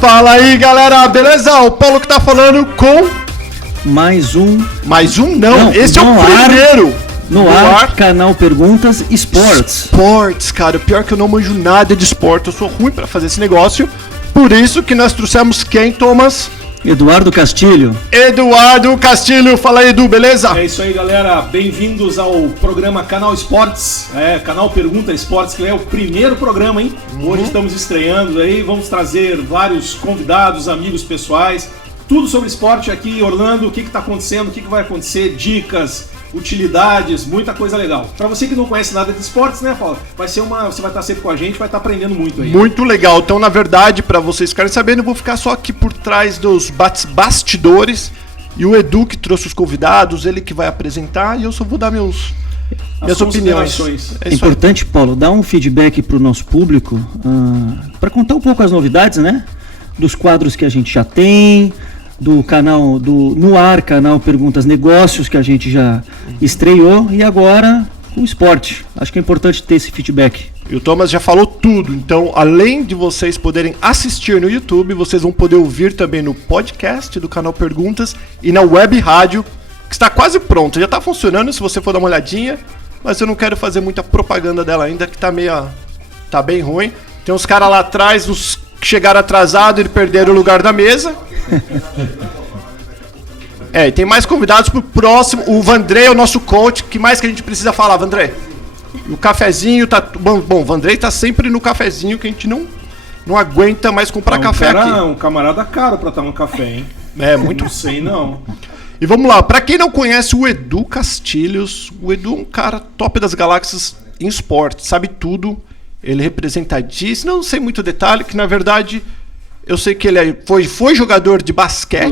Fala aí, galera, beleza? O Paulo que tá falando com... Mais um não, esse é o primeiro. No ar, canal Perguntas Esportes. Esportes, cara, o pior é que eu não manjo nada de esporte, eu sou ruim pra fazer esse negócio. Por isso que nós trouxemos quem, Thomas? Eduardo Castilho. Fala aí, Edu, beleza? É isso aí, galera, bem-vindos ao programa Canal Esportes, Canal Pergunta Esportes, que é o primeiro programa, hein? Hoje estamos estreando aí, vamos trazer vários convidados, amigos pessoais, tudo sobre esporte aqui em Orlando, o que está acontecendo, o que vai acontecer, dicas, utilidades, muita coisa legal. Para você que não conhece nada de esportes, né, Paulo? Você vai estar sempre com a gente, vai estar aprendendo muito aí. Muito legal. Então, na verdade, para vocês ficarem sabendo, eu vou ficar só aqui por trás dos bastidores e o Edu que trouxe os convidados, ele que vai apresentar e eu só vou dar minhas opiniões. É importante, Paulo, dar um feedback para o nosso público para contar um pouco as novidades, né? Dos quadros que a gente já tem, do canal, no ar, canal Perguntas Negócios, que a gente já estreou, e agora o esporte. Acho que é importante ter esse feedback. E o Thomas já falou tudo, então além de vocês poderem assistir no YouTube, vocês vão poder ouvir também no podcast do canal Perguntas e na web rádio, que está quase pronta, já está funcionando se você for dar uma olhadinha, mas eu não quero fazer muita propaganda dela ainda, que tá bem ruim. Tem uns caras lá atrás, uns que chegaram atrasados e perderam o lugar da mesa. E tem mais convidados pro próximo. O Vandrei é o nosso coach. O que mais que a gente precisa falar, Vandrei? O cafezinho tá... Bom, o Vandrei tá sempre no cafezinho, que a gente não aguenta mais comprar café aqui. Um camarada caro pra tomar um café, hein? Muito. Não sei, não. E vamos lá, pra quem não conhece o Edu Castilhos, o Edu é um cara top das galáxias em esporte, sabe tudo. Ele representa disso, não sei muito detalhe, que na verdade eu sei que ele foi jogador de basquete.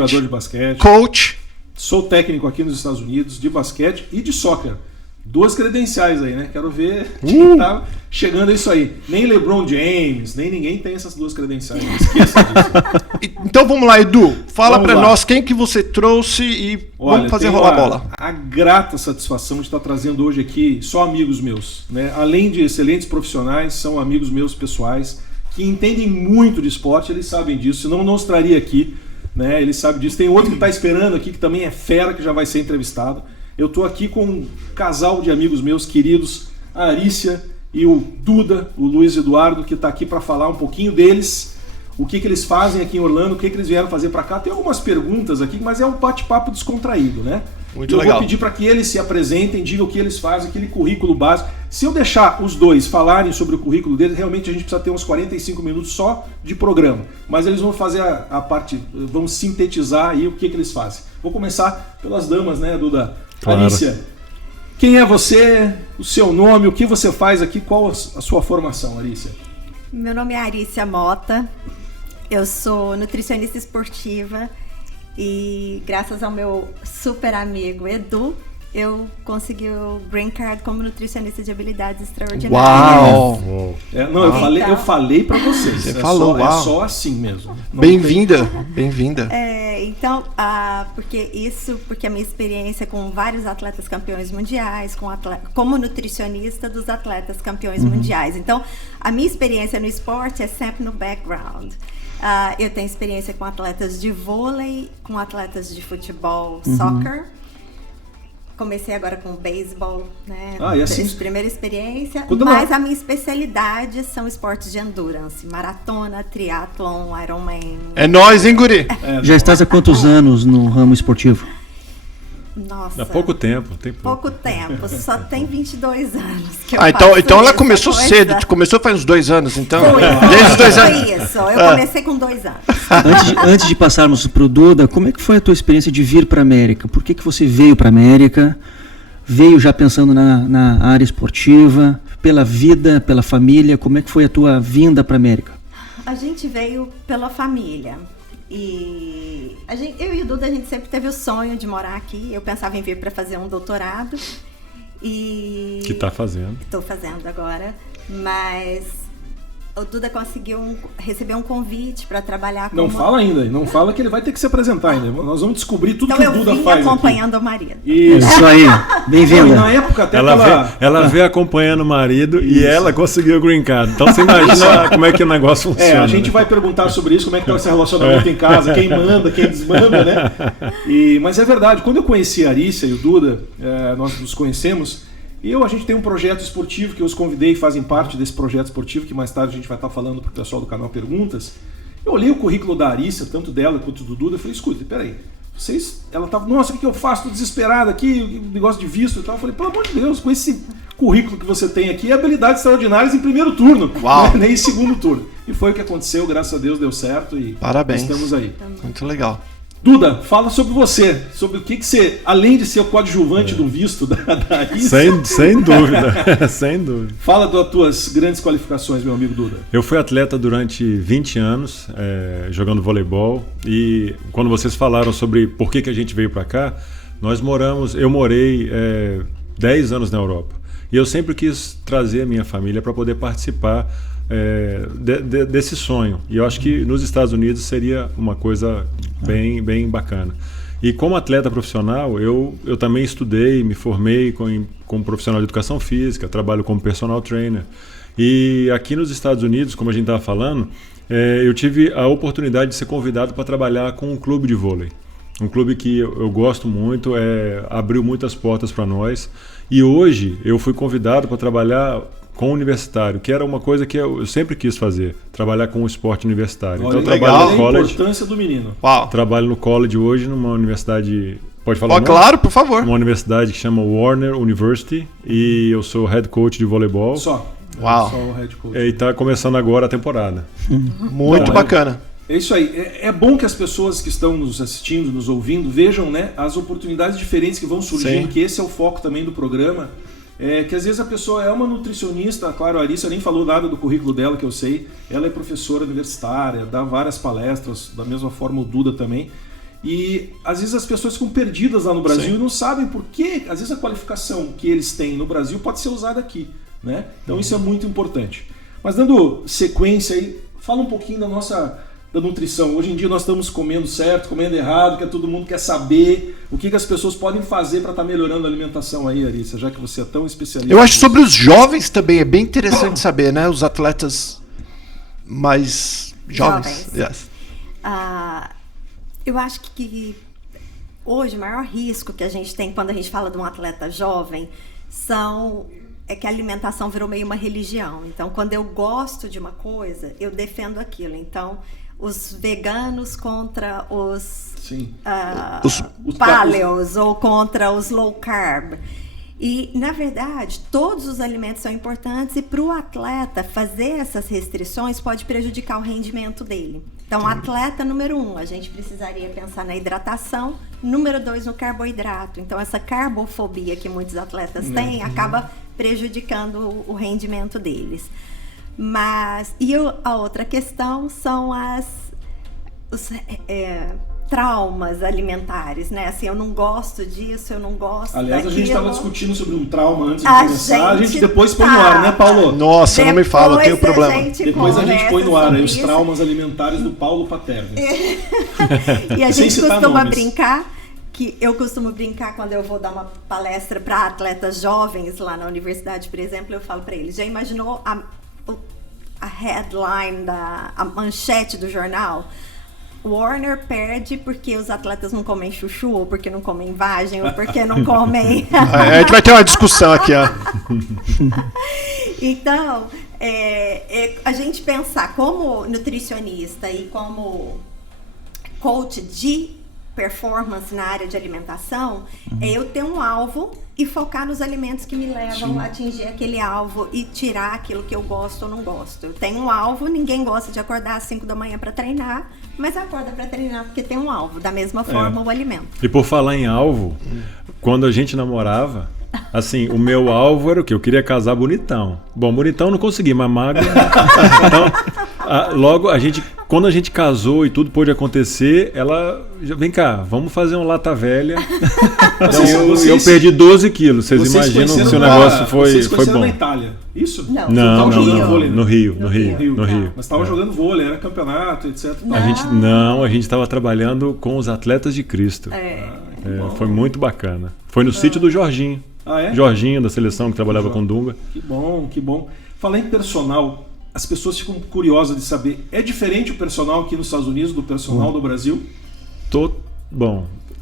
Coach. Sou técnico aqui nos Estados Unidos de basquete e de soccer. 2 credenciais aí, né? Quero ver que tá chegando isso aí. Nem LeBron James, nem ninguém tem essas 2 credenciais. Não esqueça disso. Então vamos lá, Edu. Fala pra nós quem que você trouxe e vamos fazer rolar a bola. A grata satisfação de estar trazendo hoje aqui só amigos meus, né? Além de excelentes profissionais, são amigos meus pessoais que entendem muito de esporte, eles sabem disso, senão não estaria aqui, né? Eles sabem disso. Tem outro que está esperando aqui, que também é fera, que já vai ser entrevistado. Eu estou aqui com um casal de amigos meus queridos, a Arícia e o Duda, o Luiz Eduardo, que está aqui para falar um pouquinho deles, o que eles fazem aqui em Orlando, o que eles vieram fazer para cá. Tem algumas perguntas aqui, mas é um bate-papo descontraído, né? Muito legal. Eu vou pedir para que eles se apresentem, digam o que eles fazem, aquele currículo básico. Se eu deixar os dois falarem sobre o currículo deles, realmente a gente precisa ter uns 45 minutos só de programa. Mas eles vão fazer a parte, vão sintetizar aí o que eles fazem. Vou começar pelas damas, né, Duda? Claro. Arícia, quem é você, o seu nome, o que você faz aqui, qual a sua formação, Arícia? Meu nome é Arícia Mota, eu sou nutricionista esportiva e graças ao meu super amigo Edu, eu consegui o Green Card como nutricionista de habilidades extraordinárias. Uau! Eu falei pra vocês. Você falou, uau. É só assim mesmo. Bem-vinda. Porque a minha experiência com vários atletas campeões mundiais, como nutricionista dos atletas campeões mundiais. Então, a minha experiência no esporte é sempre no background. Eu tenho experiência com atletas de vôlei, com atletas de futebol, soccer. Comecei agora com beisebol, né? E assim, primeira experiência. Mas a minha especialidade são esportes de endurance. Maratona, triatlon, Ironman. É nóis, hein, guri? Já estás há quantos anos no ramo esportivo? Nossa. Há pouco tempo. Pouco tempo. Só tem 22 anos que eu então ela começou cedo. Começou faz uns 2 anos, então. Desde os 2 anos. Foi isso. Eu comecei com 2 anos. Antes de passarmos pro Duda, como é que foi a tua experiência de vir para a América? Por que você veio para a América? Veio já pensando na área esportiva, pela vida, pela família? Como é que foi a tua vinda para a América? A gente veio pela família. E eu e o Duda, a gente sempre teve o sonho de morar aqui. Eu pensava em vir para fazer um doutorado. Que está fazendo. Estou fazendo agora. Mas o Duda conseguiu receber um convite para trabalhar com Não fala ainda, não fala que ele vai ter que se apresentar ainda. Nós vamos descobrir tudo então que o Duda eu vim faz acompanhando aqui. o marido. Isso aí, bem-vinda. Na época até Ela veio acompanhando o marido e ela conseguiu o green card. Então você imagina como é que o negócio funciona. a gente vai perguntar sobre isso, como é que tá esse relacionamento em casa, quem manda, quem desmanda, né? Mas é verdade, quando eu conheci a Arícia e o Duda, nós nos conhecemos, a gente tem um projeto esportivo que eu os convidei, fazem parte desse projeto esportivo, que mais tarde a gente vai estar falando para o pessoal do canal Perguntas. Eu olhei o currículo da Arícia, tanto dela quanto do Duda, e falei, escuta, peraí, ela tava, nossa, o que eu faço? Tô desesperada aqui, negócio de visto e tal. Eu falei, pelo amor de Deus, com esse currículo que você tem aqui, habilidades extraordinárias em primeiro turno, né? Nem em segundo turno. E foi o que aconteceu, graças a Deus deu certo e parabéns. Estamos aí. Muito legal. Duda, fala sobre você, sobre o que você, além de ser o coadjuvante do visto da Arícia... Sem dúvida, sem dúvida. Fala das tuas grandes qualificações, meu amigo Duda. Eu fui atleta durante 20 anos, jogando voleibol, e quando vocês falaram sobre por que a gente veio para cá, eu morei 10 anos na Europa, e eu sempre quis trazer a minha família para poder participar desse sonho, e eu acho que nos Estados Unidos seria uma coisa bem bacana. E como atleta profissional, eu também estudei, me formei como profissional de educação física, trabalho como personal trainer. E aqui nos Estados Unidos, como a gente estava falando, eu tive a oportunidade de ser convidado para trabalhar com um clube de vôlei. Um clube que eu gosto muito, abriu muitas portas para nós. E hoje eu fui convidado para trabalhar com o universitário, que era uma coisa que eu sempre quis fazer, trabalhar com o esporte universitário. Olha, então eu trabalho no college. A importância do menino. Uau. Trabalho no college hoje numa universidade, pode falar o nome? Claro, por favor. Uma universidade que chama Warner University, e eu sou head coach de voleibol. Uau. Só o head coach. E está começando agora a temporada. Muito bacana. É isso aí. É bom que as pessoas que estão nos assistindo, nos ouvindo, vejam, né, as oportunidades diferentes que vão surgindo, Sim. que esse é o foco também do programa. Que às vezes a pessoa é uma nutricionista, claro, a Arícia nem falou nada do currículo dela, que eu sei. Ela é professora universitária, dá várias palestras, da mesma forma o Duda também. E às vezes as pessoas ficam perdidas lá no Brasil Sim. e não sabem por que, às vezes a qualificação que eles têm no Brasil pode ser usada aqui, né? Então isso é muito importante. Mas dando sequência aí, fala um pouquinho da nutrição. Hoje em dia nós estamos comendo certo, comendo errado, que todo mundo quer saber o que as pessoas podem fazer para estar melhorando a alimentação aí, Arícia, já que você é tão especialista. Eu acho que sobre os jovens também é bem interessante saber, né? Os atletas mais jovens. Yes. Eu acho que hoje o maior risco que a gente tem quando a gente fala de um atleta jovem é que a alimentação virou meio uma religião. Então, quando eu gosto de uma coisa, eu defendo aquilo. Então, os veganos contra os paleos ou contra os low carb. E, na verdade, todos os alimentos são importantes, e para o atleta fazer essas restrições pode prejudicar o rendimento dele. Então, atleta número 1, a gente precisaria pensar na hidratação. Número 2, no carboidrato. Então, essa carbofobia que muitos atletas têm acaba prejudicando o rendimento deles. A outra questão são os traumas alimentares, né? Assim, eu não gosto disso, eu não gosto daquilo. Aliás, a gente estava discutindo sobre um trauma antes de começar, a gente depois põe no ar, né, Paulo? Nossa, não me fala, eu tenho problema. Depois a gente põe no ar aí os traumas alimentares do Paulo Paterno. E a gente costuma brincar, que eu costumo brincar quando eu vou dar uma palestra para atletas jovens lá na universidade, por exemplo, eu falo para eles, já imaginou a headline, a manchete do jornal? Warner perde porque os atletas não comem chuchu, ou porque não comem vagem, ou porque não comem... A gente vai ter uma discussão aqui, ó. Então, a gente pensar como nutricionista e como coach de performance na área de alimentação, é eu ter um alvo e focar nos alimentos que me levam a atingir aquele alvo e tirar aquilo que eu gosto ou não gosto. Eu tenho um alvo, ninguém gosta de acordar às 5 da manhã para treinar, mas acorda para treinar porque tem um alvo, da mesma forma o alimento. E por falar em alvo, quando a gente namorava, assim, o meu alvo era o quê? Eu queria casar bonitão. Bom, bonitão não consegui, mas magro... Então, logo, quando a gente casou e tudo pôde acontecer, ela... Vem cá, vamos fazer um lata velha. Então, eu perdi 12 quilos. Vocês imaginam se o negócio foi bom. Na Itália, isso? Não, vôlei, no Rio. Mas estava jogando vôlei, era campeonato, etc. A gente estava trabalhando com os Atletas de Cristo. Foi muito bacana. Foi no sítio do Jorginho. Ah, é? Jorginho, da seleção, que trabalhava com Dunga. Que bom. Falar em personal, as pessoas ficam curiosas de saber, é diferente o personal aqui nos Estados Unidos do personal do Brasil?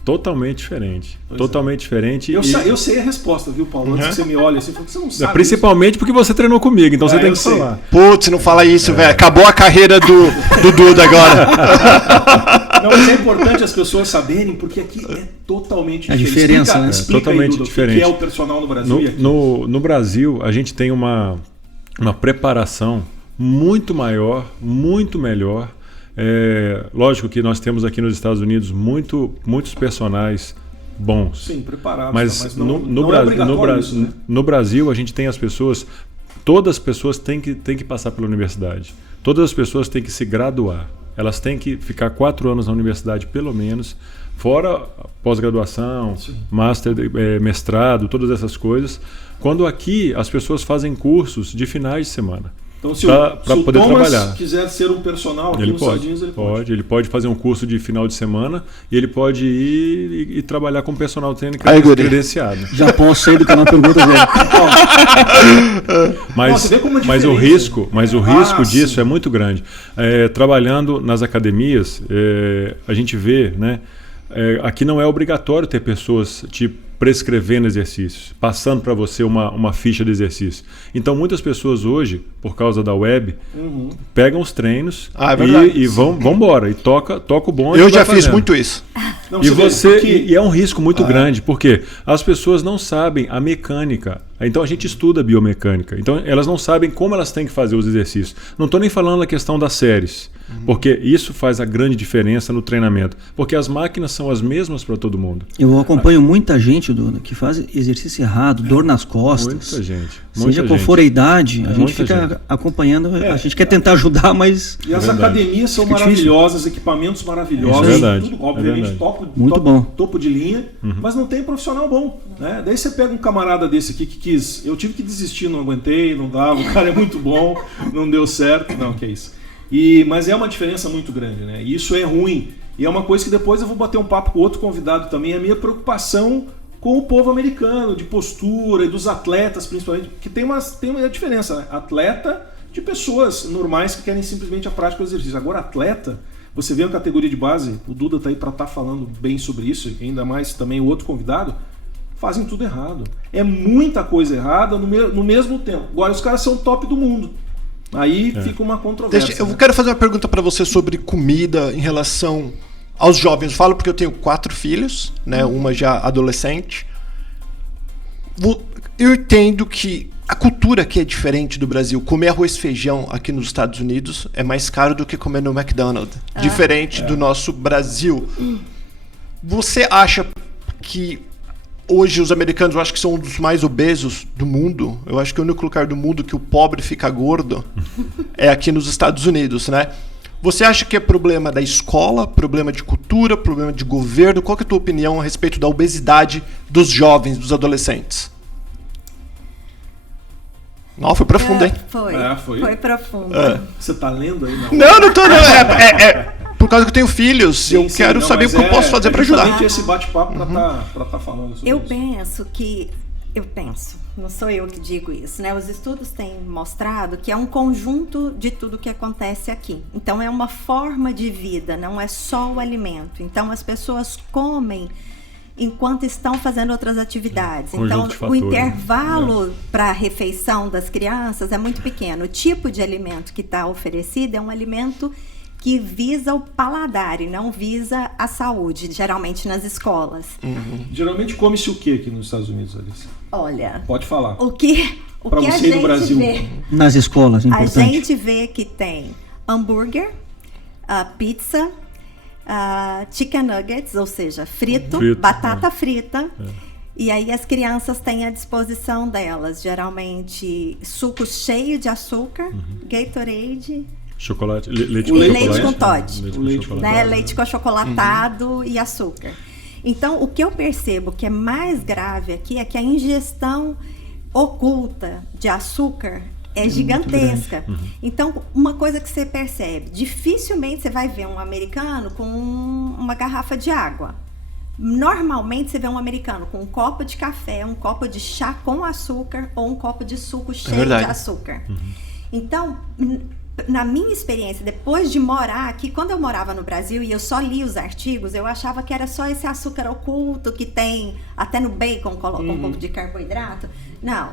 Totalmente diferente. Totalmente diferente. Eu sei a resposta, viu, Paulo? Antes que você me olha assim, você não sabe. Principalmente porque você treinou comigo, então você tem que falar. Putz, não fala isso, velho. Acabou a carreira do Duda agora. Não, mas é importante as pessoas saberem, porque aqui é totalmente diferente. A diferença, explica totalmente aí, Duda, diferente. O que é o personal no Brasil e aqui? No Brasil, a gente tem uma preparação muito maior, muito melhor. Lógico que nós temos aqui nos Estados Unidos muitos personagens bons. Sim, preparados. Mas não é obrigatório isso, né? no Brasil, a gente tem as pessoas... Todas as pessoas têm que passar pela universidade. Todas as pessoas têm que se graduar. Elas têm que ficar 4 anos na universidade, pelo menos, fora pós-graduação, master, mestrado, todas essas coisas. Quando aqui as pessoas fazem cursos de finais de semana. Então, se para o poder Thomas trabalhar. quiser ser um personal aqui nos Estados Unidos, ele pode. Ele pode fazer um curso de final de semana e ele pode ir e trabalhar com personal trainer credenciado. Já posso sair do canal Perguntas dele. Mas o risco disso é muito grande. Trabalhando nas academias, a gente vê, né? Aqui não é obrigatório ter pessoas prescrevendo exercícios, passando para você uma ficha de exercício. Então muitas pessoas hoje, por causa da web, pegam os treinos e vão embora, e toca o bonde. Eu já fiz muito isso. Não, e é um risco muito grande, porque as pessoas não sabem a mecânica. Então a gente estuda biomecânica. Então elas não sabem como elas têm que fazer os exercícios. Não estou nem falando da questão das séries, porque isso faz a grande diferença no treinamento. Porque as máquinas são as mesmas para todo mundo. Eu acompanho muita gente, Duda, que faz exercício errado, dor nas costas. Muita gente. Seja qual for a idade, a gente fica acompanhando, a gente quer tentar ajudar, mas... E as academias são maravilhosas, equipamentos maravilhosos. É verdade. Tudo, obviamente, topo de linha, mas não tem profissional bom. Né? Daí você pega um camarada desse aqui que quis... Eu tive que desistir, não aguentei, não dava, o cara é muito bom, não deu certo. Não, que é isso. Mas é uma diferença muito grande, né? E isso é ruim. E é uma coisa que depois eu vou bater um papo com outro convidado também, a minha preocupação com o povo americano, de postura e dos atletas principalmente, que tem uma diferença, né? Atleta de pessoas normais que querem simplesmente a prática do exercício. Agora atleta, você vê a categoria de base, o Duda tá aí para estar falando bem sobre isso, e ainda mais também o outro convidado, fazem tudo errado. É muita coisa errada no mesmo tempo. Agora os caras são top do mundo. Aí fica uma controvérsia. Eu quero fazer uma pergunta para você sobre comida em relação aos jovens. Eu falo porque eu tenho 4 filhos, né? Uma já adolescente. Eu entendo que a cultura aqui é diferente do Brasil. Comer arroz e feijão aqui nos Estados Unidos é mais caro do que comer no McDonald's. Diferente do nosso Brasil. Você acha que hoje os americanos, eu acho que são um dos mais obesos do mundo. Eu acho que o único lugar do mundo que o pobre fica gordo é aqui nos Estados Unidos, né? Você acha que é problema da escola, problema de cultura, problema de governo? Qual que é a tua opinião a respeito da obesidade dos jovens, dos adolescentes? Não, foi profundo, hein? Foi profundo. Você tá lendo aí? Não tô. Não. Por causa que eu tenho filhos, eu quero saber o que eu posso fazer para ajudar. Justamente esse bate-papo para tá falando sobre isso. Eu penso, não sou eu que digo isso, né? Os estudos têm mostrado que é um conjunto de tudo que acontece aqui. Então é uma forma de vida, não é só o alimento. Então as pessoas comem enquanto estão fazendo outras atividades. Então o intervalo para a refeição das crianças é muito pequeno. O tipo de alimento que está oferecido é um alimento que visa o paladar e não visa a saúde, geralmente nas escolas. Geralmente come-se o que aqui nos Estados Unidos, Alice? Olha, pode falar. O que a gente Brasil vê? Nas escolas, importante. A gente vê que tem hambúrguer, pizza, chicken nuggets, ou seja, frito batata frita. E aí as crianças têm à disposição delas, geralmente, suco cheio de açúcar, Gatorade, Chocolate, leite O com leite chocolate. com Toddy. Leite O com leite chocolate. Né? Leite com achocolatado e açúcar. Então, o que eu percebo que é mais grave aqui é que a ingestão oculta de açúcar é gigantesca. Então, uma coisa que você percebe, dificilmente você vai ver um americano com uma garrafa de água. Normalmente você vê um americano com um copo de café, um copo de chá com açúcar ou um copo de suco cheio de verdade. açúcar. Então, na minha experiência, depois de morar aqui, quando eu morava no Brasil e eu só li os artigos, eu achava que era só esse açúcar oculto que tem, até no bacon coloca um pouco de carboidrato. Não.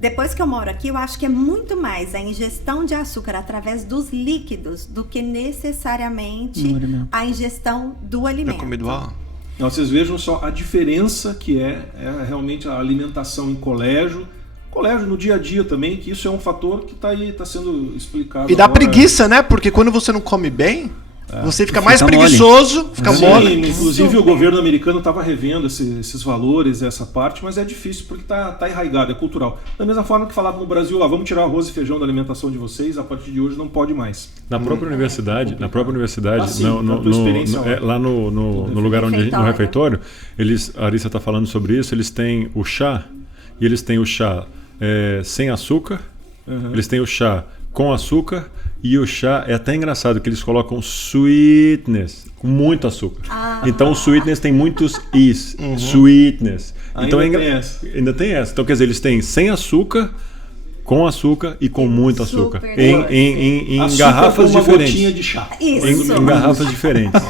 Depois que eu moro aqui, eu acho que é muito mais a ingestão de açúcar através dos líquidos do que necessariamente No alimento. a ingestão do alimento. Não, vocês vejam só a diferença que é realmente a alimentação em colégio no dia a dia também, que isso é um fator que está aí, está sendo explicado. E dá agora. preguiça, né? Porque quando você não come bem, você fica mais Fica preguiçoso, fica Sim, mole. inclusive Super. o governo americano estava revendo esses valores, essa parte, mas é difícil porque está enraizado, é cultural. Da mesma forma que falava no Brasil, vamos tirar o arroz e feijão da alimentação de vocês, a partir de hoje não pode mais. Na própria universidade, Ah, sim, no- na tua experiência lá. lá no lugar onde no refeitório, a Arissa está falando sobre isso, eles têm o chá, e eles têm o chá sem açúcar, eles têm o chá com açúcar, e o chá é até engraçado que eles colocam sweetness, com muito açúcar. Então o sweetness tem muitos is, sweetness. Então Ainda tem essa. Ainda tem essa. Então quer dizer, eles têm sem açúcar, com açúcar e com muito açúcar. Super Em Açúcar garrafas com uma diferentes. gotinha de chá. Isso. Em garrafas diferentes.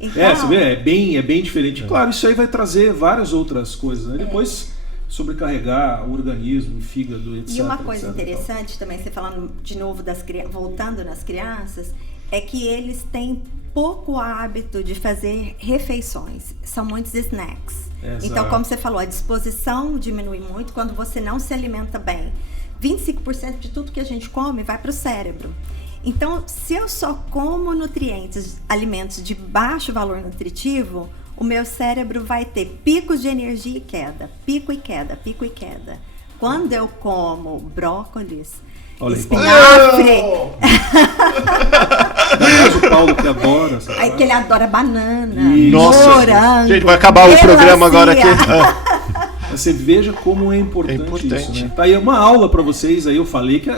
Então, Você vê, é bem diferente. Claro, isso aí vai trazer várias outras coisas, né? Depois sobrecarregar o organismo, o fígado, etc. E uma coisa etc. interessante também, você falando de novo voltando nas crianças, é que eles têm pouco hábito de fazer refeições. São muitos snacks. Exato. Então, como você falou, a disposição diminui muito quando você não se alimenta bem. 25% de tudo que a gente come vai para o cérebro. Então, se eu só como nutrientes, alimentos de baixo valor nutritivo, o meu cérebro vai ter picos de energia e queda, pico e queda, pico e queda. Quando eu como brócolis, Olha aí, espinafre, Mas o Paulo que adora. sabe? aí que ele adora banana, Nossa, morango, gente, vai acabar o programa agora aqui. melancia. Você veja como é importante, É importante. isso, né? Tá aí uma aula para vocês aí. Eu falei que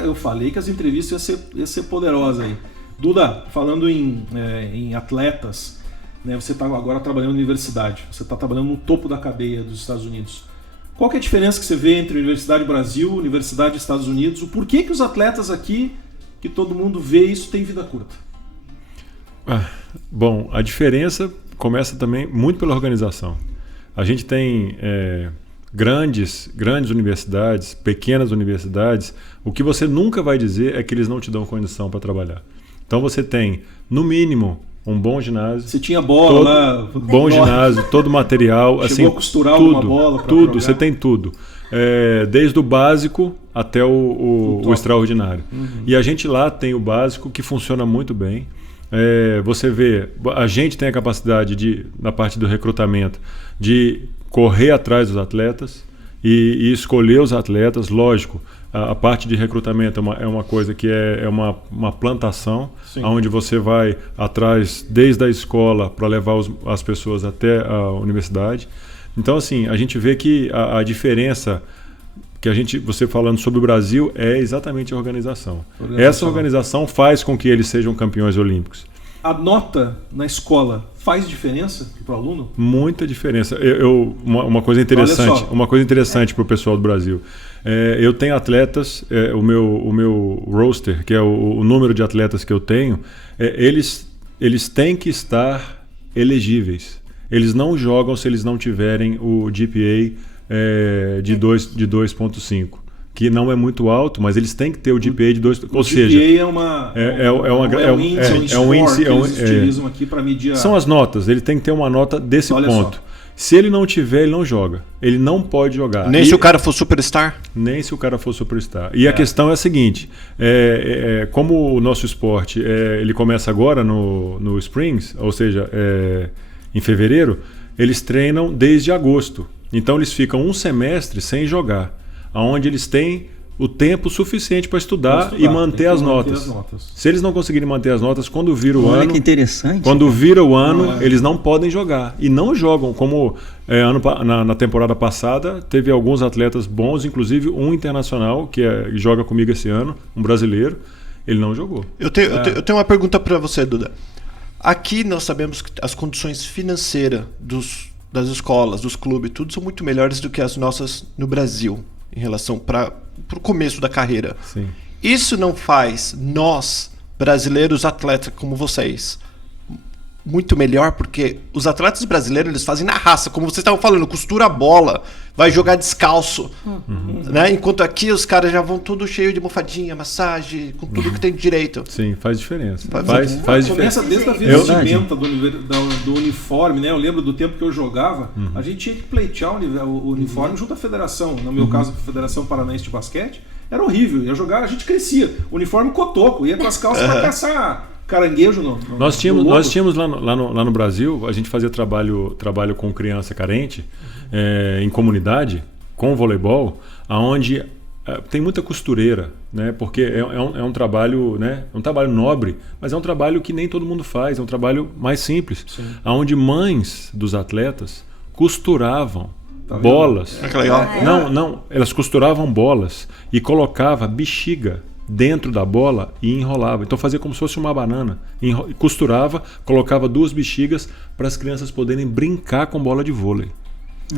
as entrevistas iam ser poderosas aí. Duda, falando em atletas, né? Você está agora trabalhando na universidade. Você está trabalhando no topo da cadeia dos Estados Unidos. Qual que é a diferença que você vê entre Universidade Brasil, Universidade Estados Unidos? O porquê que os atletas aqui, que todo mundo vê isso, tem vida curta? Bom, a diferença começa também muito pela organização. A gente tem grandes universidades, pequenas universidades. O que você nunca vai dizer é que eles não te dão condição para trabalhar. Então você tem, no mínimo, um bom ginásio. Você tinha bola lá? Bom ginásio, todo material. Chegou assim, a costurar tudo, uma bola pra tudo, jogar? você tem tudo. Desde o básico até o extraordinário. E a gente lá tem o básico que funciona muito bem. Você vê, a gente tem a capacidade na parte do recrutamento, de correr atrás dos atletas e escolher os atletas. Lógico, a parte de recrutamento é uma coisa que é uma plantação, Sim. onde você vai atrás desde a escola para levar as pessoas até a universidade. Então, assim, a gente vê que a diferença que você falando sobre o Brasil é exatamente a organização. Essa organização faz com que eles sejam campeões olímpicos. A nota na escola faz diferença para o aluno? Muita diferença. Uma coisa interessante para o pessoal do Brasil. Eu tenho atletas, o meu roster, que é o número de atletas que eu tenho, eles têm que estar elegíveis. Eles não jogam se eles não tiverem o GPA de 2.5, que não é muito alto, mas eles têm que ter o GPA de 2. Ou seja, é um índice que eles utilizam aqui para medir. São as notas. Ele tem que ter uma nota desse ponto. Se ele não tiver, ele não joga. Ele não pode jogar. Nem se o cara for superstar? Nem se o cara for superstar. E a questão é a seguinte, como o nosso esporte ele começa agora no Springs, ou seja, em fevereiro, eles treinam desde agosto. Então eles ficam um semestre sem jogar, onde eles têm o tempo suficiente para estudar e manter as notas. Se eles não conseguirem manter as notas, quando vira o ano, que interessante. Quando vira o ano, eles não podem jogar. E não jogam, como na temporada passada, teve alguns atletas bons, inclusive um internacional, que joga comigo esse ano, um brasileiro, ele não jogou. Eu tenho uma pergunta para você, Duda. Aqui nós sabemos que as condições financeiras das escolas, dos clubes, tudo são muito melhores do que as nossas no Brasil, em relação para o começo da carreira. Sim. Isso não faz nós, brasileiros atletas como vocês, muito melhor, porque os atletas brasileiros, eles fazem na raça, como vocês estavam falando, costura a bola, vai jogar descalço, né? Enquanto aqui os caras já vão tudo cheio de almofadinha, massagem, com tudo que tem direito. Sim, faz diferença. Faz diferença. Começa desde a vestimenta do uniforme, né? Eu lembro do tempo que eu jogava, a gente tinha que pleitear o uniforme junto à federação. No meu caso, a Federação Paranaense de Basquete, era horrível. Ia jogar, a gente crescia. Uniforme cotoco, ia com as calças para caçar caranguejo. Nós tínhamos lá no Brasil, a gente fazia trabalho com criança carente, em comunidade, com voleibol, onde tem muita costureira, né? Porque é um trabalho, né? É um trabalho nobre, mas é um trabalho que nem todo mundo faz, é um trabalho mais simples, onde mães dos atletas costuravam bolas. Que legal. Não, elas costuravam bolas e colocava bexiga dentro da bola e enrolava. Então fazia como se fosse uma banana. Costurava, colocava 2 bexigas para as crianças poderem brincar com bola de vôlei.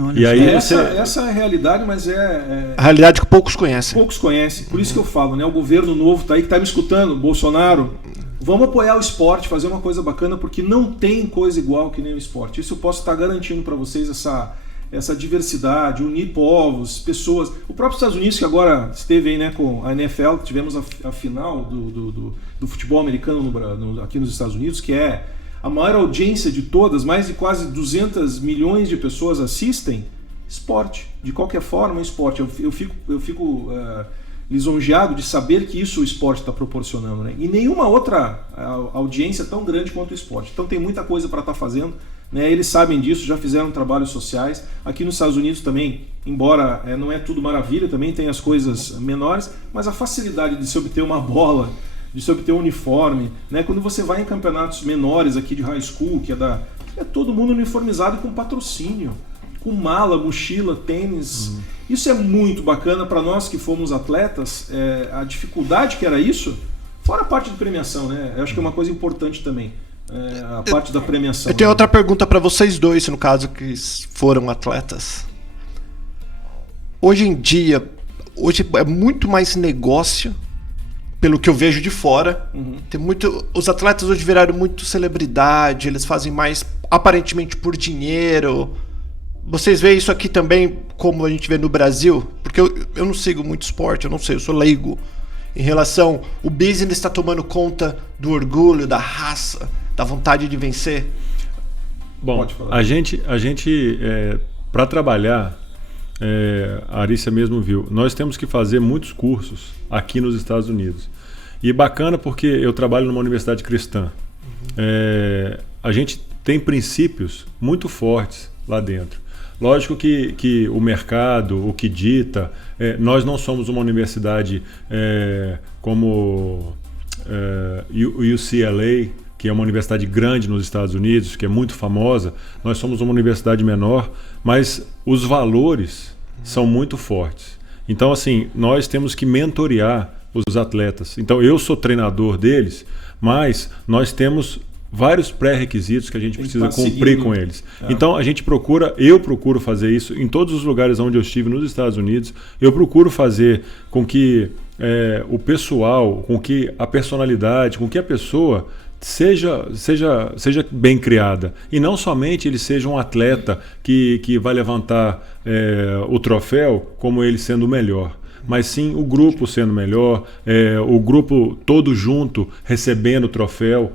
Olha, e aí essa é a realidade, mas a realidade que poucos conhecem. Poucos conhecem. Por isso que eu falo, né? O governo novo tá aí, que tá me escutando, Bolsonaro. Vamos apoiar o esporte, fazer uma coisa bacana, porque não tem coisa igual que nem o esporte. Isso eu posso estar garantindo para vocês, essa diversidade, unir povos, pessoas. O próprio Estados Unidos, que agora esteve aí, né, com a NFL, tivemos a final do futebol americano aqui nos Estados Unidos, que é a maior audiência de todas, mais de quase 200 milhões de pessoas assistem. Esporte, de qualquer forma, esporte. Eu fico lisonjeado de saber que isso o esporte está proporcionando, né? E nenhuma outra audiência tão grande quanto o esporte. Então tem muita coisa para estar fazendo, né? Eles sabem disso, já fizeram trabalhos sociais. Aqui nos Estados Unidos também, embora não é tudo maravilha, também tem as coisas menores, mas a facilidade de se obter uma bola, de se obter um uniforme, né? Quando você vai em campeonatos menores aqui de high school, que é todo mundo uniformizado com patrocínio, com mala, mochila, tênis. Isso é muito bacana para nós que fomos atletas. A dificuldade que era isso, fora a parte de premiação, né? Eu acho que é uma coisa importante também, a parte da premiação. Eu tenho outra pergunta para vocês dois, no caso que foram atletas. Hoje em dia, é muito mais negócio, pelo que eu vejo de fora. Os atletas hoje viraram muito celebridade, eles fazem mais aparentemente por dinheiro. Vocês veem isso aqui também, como a gente vê no Brasil? Porque eu não sigo muito esporte, eu não sei, eu sou leigo. Em relação, o business está tomando conta do orgulho, da raça, da vontade de vencer? Bom, a gente para trabalhar, a Arícia mesmo viu, nós temos que fazer muitos cursos aqui nos Estados Unidos. E bacana porque eu trabalho numa universidade cristã. A gente tem princípios muito fortes lá dentro. Lógico que o mercado, o que dita, nós não somos uma universidade como o UCLA, que é uma universidade grande nos Estados Unidos, que é muito famosa. Nós somos uma universidade menor, mas os valores são muito fortes. Então, assim, nós temos que mentorear os atletas. Então, eu sou treinador deles, mas nós temos vários pré-requisitos que a gente precisa cumprir com eles. Então eu procuro fazer isso em todos os lugares onde eu estive nos Estados Unidos. Eu procuro fazer com que o pessoal, com que a personalidade, com que a pessoa seja bem criada. E não somente ele seja um atleta que vai levantar o troféu como ele sendo o melhor, mas sim o grupo sendo melhor, o grupo todo junto recebendo o troféu.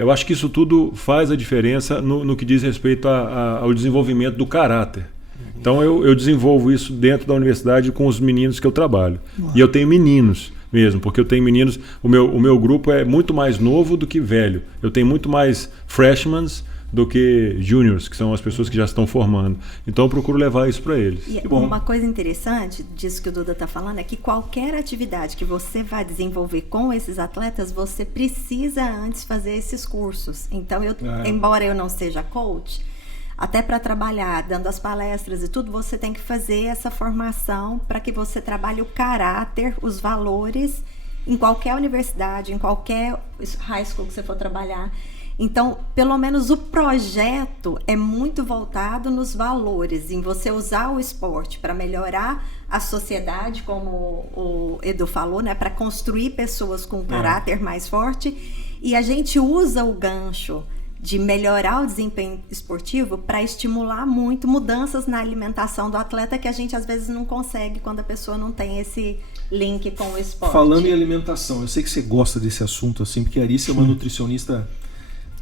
Eu acho que isso tudo faz a diferença no que diz respeito ao desenvolvimento do caráter. Então eu desenvolvo isso dentro da universidade com os meninos que eu trabalho. E eu tenho meninos mesmo, porque eu tenho meninos, o meu grupo é muito mais novo do que velho. Eu tenho muito mais freshmen do que juniors, que são as pessoas que já estão formando. Então eu procuro levar isso para eles. E uma coisa interessante disso que o Duda está falando é que qualquer atividade que você vai desenvolver com esses atletas, você precisa antes fazer esses cursos. Então, embora eu não seja coach, até para trabalhar, dando as palestras e tudo, você tem que fazer essa formação para que você trabalhe o caráter, os valores em qualquer universidade, em qualquer high school que você for trabalhar. Então, pelo menos o projeto é muito voltado nos valores, em você usar o esporte para melhorar a sociedade, como o Edu falou, né, para construir pessoas com um caráter mais forte. E a gente usa o gancho de melhorar o desempenho esportivo para estimular muito mudanças na alimentação do atleta que a gente às vezes não consegue quando a pessoa não tem esse link com o esporte. Falando em alimentação, eu sei que você gosta desse assunto, assim, porque a Arícia é uma nutricionista.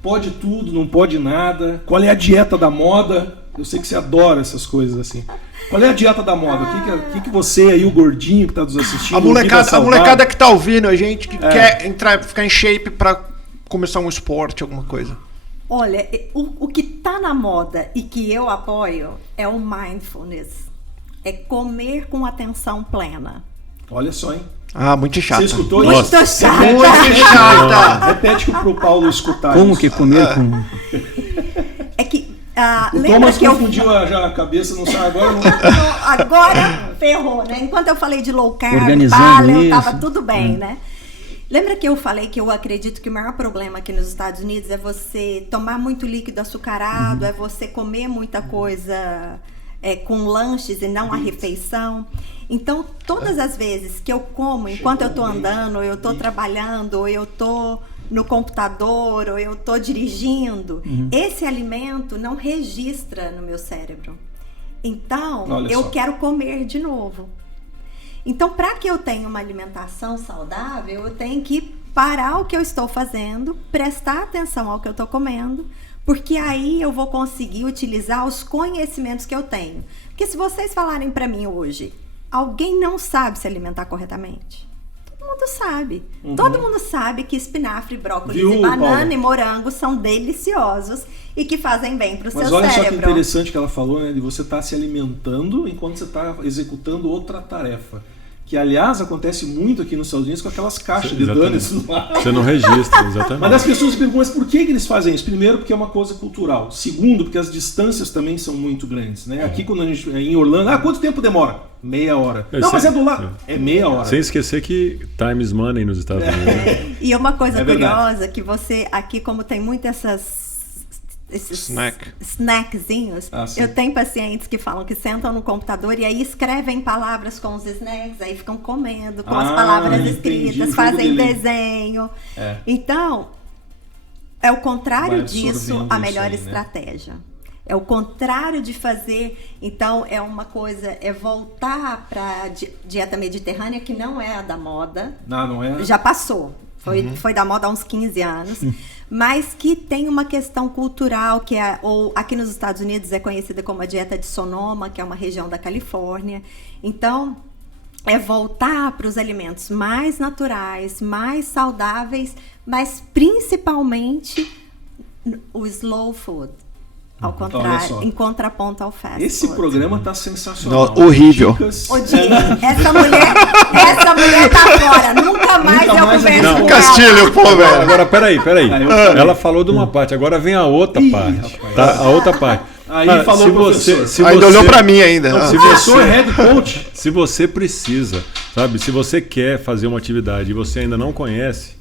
Pode tudo, não pode nada. Qual é a dieta da moda? Eu sei que você adora essas coisas assim. Qual é a dieta da moda? O que você aí, o gordinho que está nos assistindo... A molecada que tá ouvindo a gente, que quer ficar em shape para começar um esporte, alguma coisa. Olha, o que tá na moda e que eu apoio é o mindfulness. É comer com atenção plena. Olha só, hein? Muito chato. Você escutou muito isso? chata. Muito chata. Repete pro Paulo escutar Como isso. que comer com... É que... o lembra Thomas que confundiu já a cabeça, não sabe agora. Não... Agora ferrou, né? Enquanto eu falei de low carb, Organizando paleo, tava isso. tudo bem, né? Lembra que eu falei que eu acredito que o maior problema aqui nos Estados Unidos é você tomar muito líquido açucarado, é você comer muita coisa com lanches e não a refeição. Então, todas as vezes que eu como, enquanto eu tô andando, ou eu tô trabalhando, ou eu tô no computador, ou eu tô dirigindo, esse alimento não registra no meu cérebro. Então, eu quero comer de novo. Então, para que eu tenha uma alimentação saudável, eu tenho que parar o que eu estou fazendo, prestar atenção ao que eu estou comendo, porque aí eu vou conseguir utilizar os conhecimentos que eu tenho. Porque se vocês falarem para mim hoje, alguém não sabe se alimentar corretamente? Todo mundo sabe. Todo mundo sabe que espinafre, brócolis e banana Paulo? E morango são deliciosos e que fazem bem para o seu cérebro. Mas olha só que interessante que ela falou, né? De você estar se alimentando enquanto você está executando outra tarefa. Que, aliás, acontece muito aqui nos Estados Unidos com aquelas caixas de donuts lá. Você não registra, exatamente. Mas as pessoas se perguntam, mas por que eles fazem isso? Primeiro, porque é uma coisa cultural. Segundo, porque as distâncias também são muito grandes. Né? Aqui, quando a gente em Orlando, quanto tempo demora? Meia hora. Não, mas é do lado. É meia hora. Sem esquecer que time is money nos Estados Unidos. Né? E uma coisa curiosa, que você, aqui como tem muitas esses snackzinhos, eu tenho pacientes que falam que sentam no computador e aí escrevem palavras com os snacks, aí ficam comendo com as palavras escritas, fazem desenho. Então, é o contrário disso a melhor estratégia. É o contrário de fazer. Então, é uma coisa, é voltar para a dieta mediterrânea, que não é a da moda. Não é? Já passou. Foi da moda há uns 15 anos. Mas que tem uma questão cultural, que ou aqui nos Estados Unidos é conhecida como a dieta de Sonoma, que é uma região da Califórnia. Então, é voltar para os alimentos mais naturais, mais saudáveis, mas principalmente o slow food. Ao contrário, em contraponto ao fast Esse food. programa tá sensacional. Horrível. Ô, Dini, essa mulher tá fora. Nunca mais eu converso com ela. Castilho, pô, velho. Agora, peraí. Ela falou de uma parte, agora vem a outra parte. Tá? A outra parte. Aí falou professor. Ainda olhou pra mim ainda. Professor é head coach. Se você precisa, sabe? Se você quer fazer uma atividade e você ainda não conhece,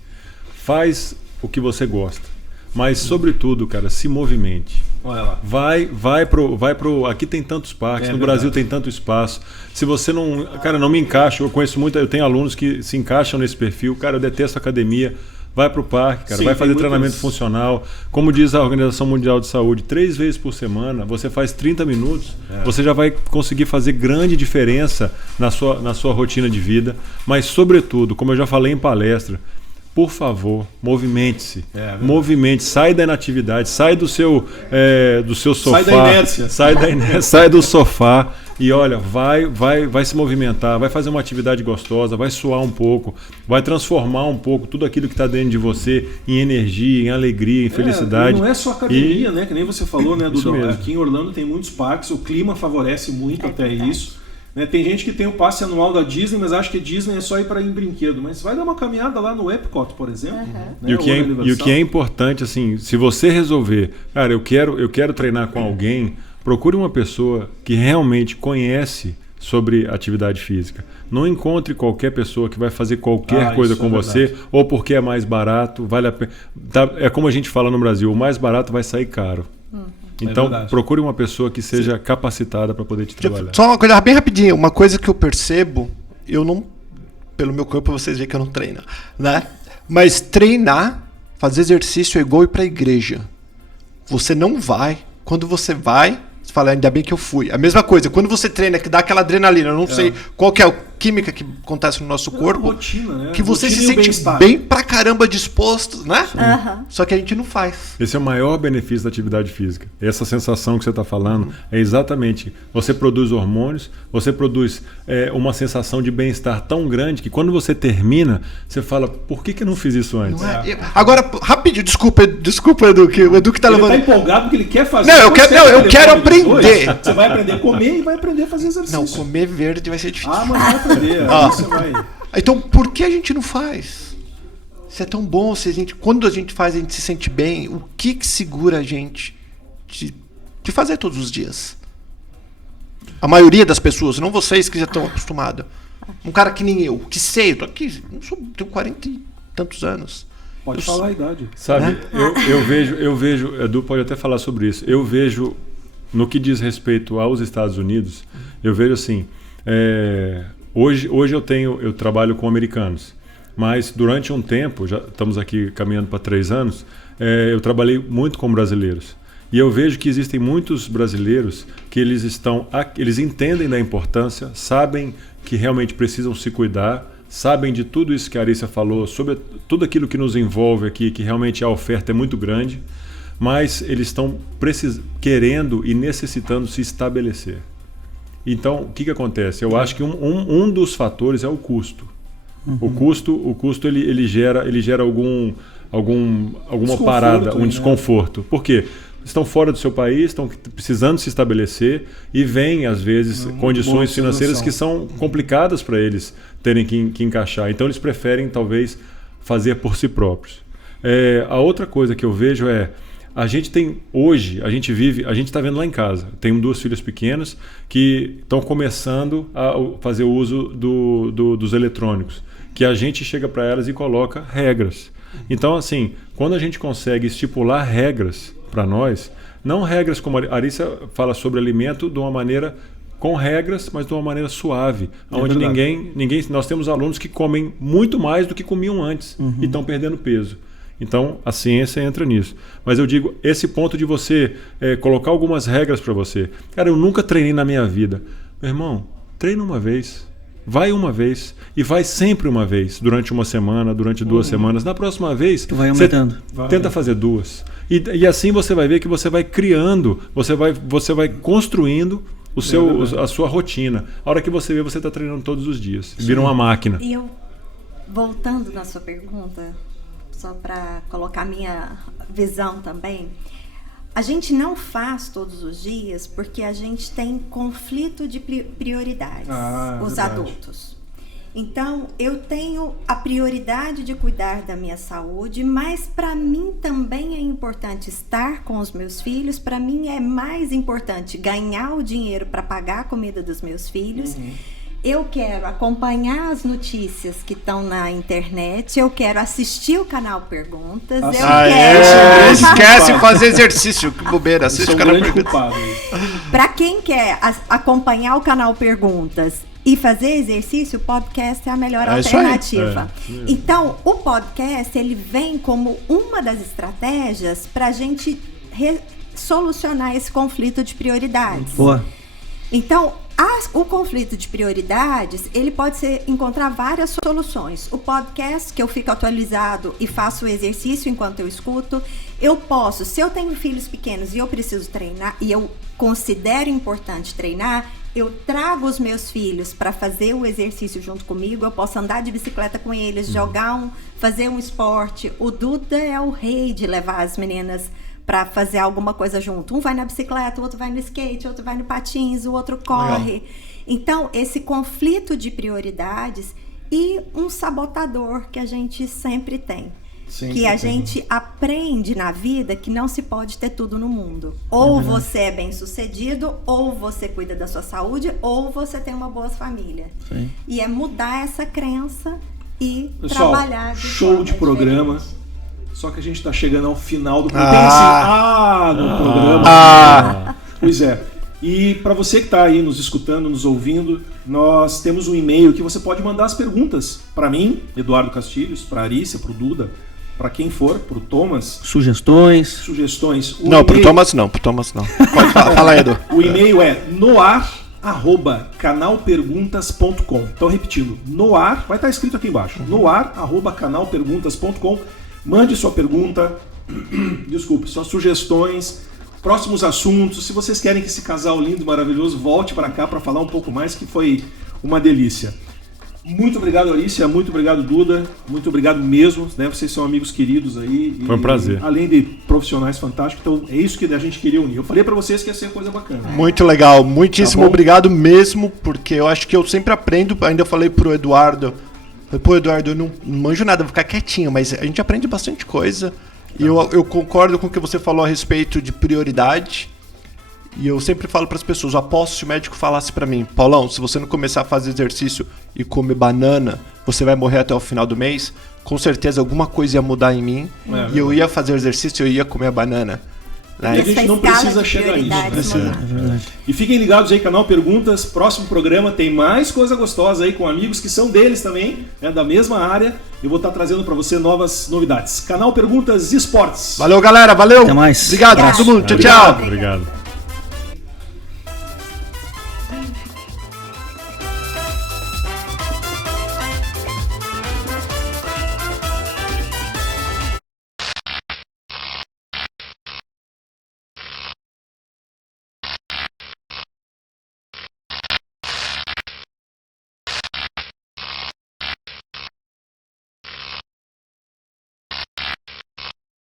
faz o que você gosta. Mas, sobretudo, cara, se movimente. Olha lá. Vai pro. Aqui tem tantos parques, no Brasil tem tanto espaço. Se você não. Cara, não me encaixa. Eu conheço muito, eu tenho alunos que se encaixam nesse perfil. Cara, eu detesto academia. Vai pro parque, cara. Vai fazer treinamento funcional. Como diz a Organização Mundial de Saúde, 3 vezes por semana, você faz 30 minutos, você já vai conseguir fazer grande diferença na sua rotina de vida. Mas, sobretudo, como eu já falei em palestra, por favor, movimente-se. Movimente, sai da inatividade, sai do seu sofá. Sai da inércia. Sai do sofá, e olha, vai se movimentar, vai fazer uma atividade gostosa, vai suar um pouco, vai transformar um pouco tudo aquilo que está dentro de você em energia, em alegria, em felicidade. Não é só academia, né? Que nem você falou, né, Dudu? mesmo. Aqui em Orlando tem muitos parques, o clima favorece muito até isso. Né? Tem gente que tem o passe anual da Disney, mas acha que Disney é só ir para ir em brinquedo. Mas vai dar uma caminhada lá no Epcot, por exemplo. Né? E o que é importante, assim, se você resolver, cara, eu quero treinar com alguém, procure uma pessoa que realmente conhece sobre atividade física. Não encontre qualquer pessoa que vai fazer qualquer coisa com você, ou porque é mais barato, vale a pena. É como a gente fala no Brasil, o mais barato vai sair caro. Então, procure uma pessoa que seja capacitada para poder te trabalhar. Só uma coisa bem rapidinho, uma coisa que eu percebo, eu não, pelo meu corpo vocês veem que eu não treino, né? Mas treinar, fazer exercício é igual ir para a igreja. Você não vai, quando você vai, você fala, ainda bem que eu fui. A mesma coisa, quando você treina, que dá aquela adrenalina, eu não sei qual que é a química que acontece no nosso corpo, rotina, né? que você rotina se sente bem pra caramba disposto, né? Só que a gente não faz. Esse é o maior benefício da atividade física. Essa sensação que você está falando é exatamente, você produz hormônios, você produz uma sensação de bem-estar tão grande que quando você termina, você fala, por que eu não fiz isso antes? Agora, rapidinho, desculpa, Edu, que o Edu que tá levando... Ele tá empolgado porque ele quer fazer. Não, eu quero aprender. Você vai aprender a comer e vai aprender a fazer exercício. Não, comer verde vai ser difícil. Mas vai aprender. Você vai... Então, por que a gente não faz? Se é tão bom, quando a gente faz, a gente se sente bem, o que segura a gente de fazer todos os dias? A maioria das pessoas, não vocês que já estão acostumados. Um cara que nem eu, que sei, eu tô aqui, tenho 40 e tantos anos. Pode falar a idade. Sabe, eu vejo, Edu pode até falar sobre isso, eu vejo, no que diz respeito aos Estados Unidos, eu vejo assim, hoje eu trabalho com americanos, mas durante um tempo, já estamos aqui caminhando para 3 anos, eu trabalhei muito com brasileiros. E eu vejo que existem muitos brasileiros que eles entendem da importância, sabem que realmente precisam se cuidar, sabem de tudo isso que a Arissa falou, sobre tudo aquilo que nos envolve aqui, que realmente a oferta é muito grande, mas eles estão querendo e necessitando se estabelecer. Então, o que acontece? Eu acho que um dos fatores é o custo. O custo ele gera alguma parada, um desconforto. Por quê? Estão fora do seu país, estão precisando se estabelecer e vêm, às vezes, condições financeiras que são complicadas para eles terem que encaixar. Então, eles preferem, talvez, fazer por si próprios. A outra coisa que eu vejo a gente está vendo lá em casa, tenho 2 filhas pequenas que estão começando a fazer o uso dos eletrônicos, que a gente chega para elas e coloca regras. Então, assim, quando a gente consegue estipular regras para nós, não regras como a Arissa fala sobre alimento de uma maneira com regras, mas de uma maneira suave, onde nós temos alunos que comem muito mais do que comiam antes e estão perdendo peso. Então, a ciência entra nisso. Mas eu digo, esse ponto de você colocar algumas regras para você. Cara, eu nunca treinei na minha vida. Meu irmão, treina uma vez. Vai uma vez. E vai sempre uma vez. Durante uma semana, durante 2 semanas. Na próxima vez, tu vai aumentando. Tenta fazer 2. E assim você vai ver que você vai criando, você vai construindo a sua rotina. A hora que você vê, você está treinando todos os dias. Vira uma máquina. E eu, voltando na sua pergunta, só para colocar minha visão também, a gente não faz todos os dias porque a gente tem conflito de prioridades, os adultos. Então, eu tenho a prioridade de cuidar da minha saúde, mas para mim também é importante estar com os meus filhos. Para mim é mais importante ganhar o dinheiro para pagar a comida dos meus filhos. Eu quero acompanhar as notícias que estão na internet, eu quero assistir o canal Perguntas, esquece fazer exercício, que bobeira, assiste o canal Perguntas. Para quem quer acompanhar o canal Perguntas e fazer exercício, o podcast é a melhor alternativa. Então, o podcast, ele vem como uma das estratégias para a gente solucionar esse conflito de prioridades. Boa. Então, o conflito de prioridades, ele pode encontrar várias soluções. O podcast, que eu fico atualizado e faço o exercício enquanto eu escuto. Eu posso, se eu tenho filhos pequenos e eu preciso treinar, e eu considero importante treinar, eu trago os meus filhos para fazer o exercício junto comigo, eu posso andar de bicicleta com eles, fazer um esporte. O Duda é o rei de levar as meninas para fazer alguma coisa junto. Um vai na bicicleta, o outro vai no skate, o outro vai no patins, o outro corre. Legal. Então, esse conflito de prioridades e um sabotador que a gente sempre tem. Que a gente aprende na vida que não se pode ter tudo no mundo. Ou você é bem sucedido, ou você cuida da sua saúde, ou você tem uma boa família. Sim. E é mudar essa crença e pessoal, trabalhar de show de programa. Diferente. Só que a gente está chegando ao final do programa. No programa. Pois é. E para você que está aí nos escutando, nos ouvindo, nós temos um e-mail que você pode mandar as perguntas para mim, Eduardo Castilhos, para a Arícia, para o Duda, para quem for, para o Thomas. Sugestões. Não, para o Thomas não. Pode falar, fala aí, Edu. O e-mail é noar@canalperguntas.com. Então, repetindo, noar, vai estar escrito aqui embaixo, noar@canalperguntas.com. Mande sua pergunta, desculpe, suas sugestões, próximos assuntos. Se vocês querem que esse casal lindo e maravilhoso volte para cá para falar um pouco mais, que foi uma delícia. Muito obrigado, Arícia. Muito obrigado, Duda. Muito obrigado mesmo. Né? Vocês são amigos queridos aí. Foi um prazer. Além de profissionais fantásticos. Então é isso que a gente queria unir. Eu falei para vocês que ia ser coisa bacana. Muito legal. Muitíssimo obrigado mesmo, porque eu acho que eu sempre aprendo. Ainda falei pro Eduardo. Pô, Eduardo, eu não manjo nada, vou ficar quietinho. Mas a gente aprende bastante coisa. E eu concordo com o que você falou a respeito de prioridade. E eu sempre falo para as pessoas, aposto se o médico falasse para mim, Paulão, se você não começar a fazer exercício e comer banana, você vai morrer até o final do mês, com certeza alguma coisa ia mudar em mim, e eu ia fazer exercício e eu ia comer a banana. E a gente não precisa chegar nisso. E fiquem ligados aí, canal Perguntas, próximo programa tem mais coisa gostosa aí com amigos que são deles também, da mesma área. Eu vou estar trazendo para você novas novidades. Canal Perguntas Esportes. Valeu, galera, valeu. Até mais. Obrigado a todo mundo. Tchau, tchau. Obrigado.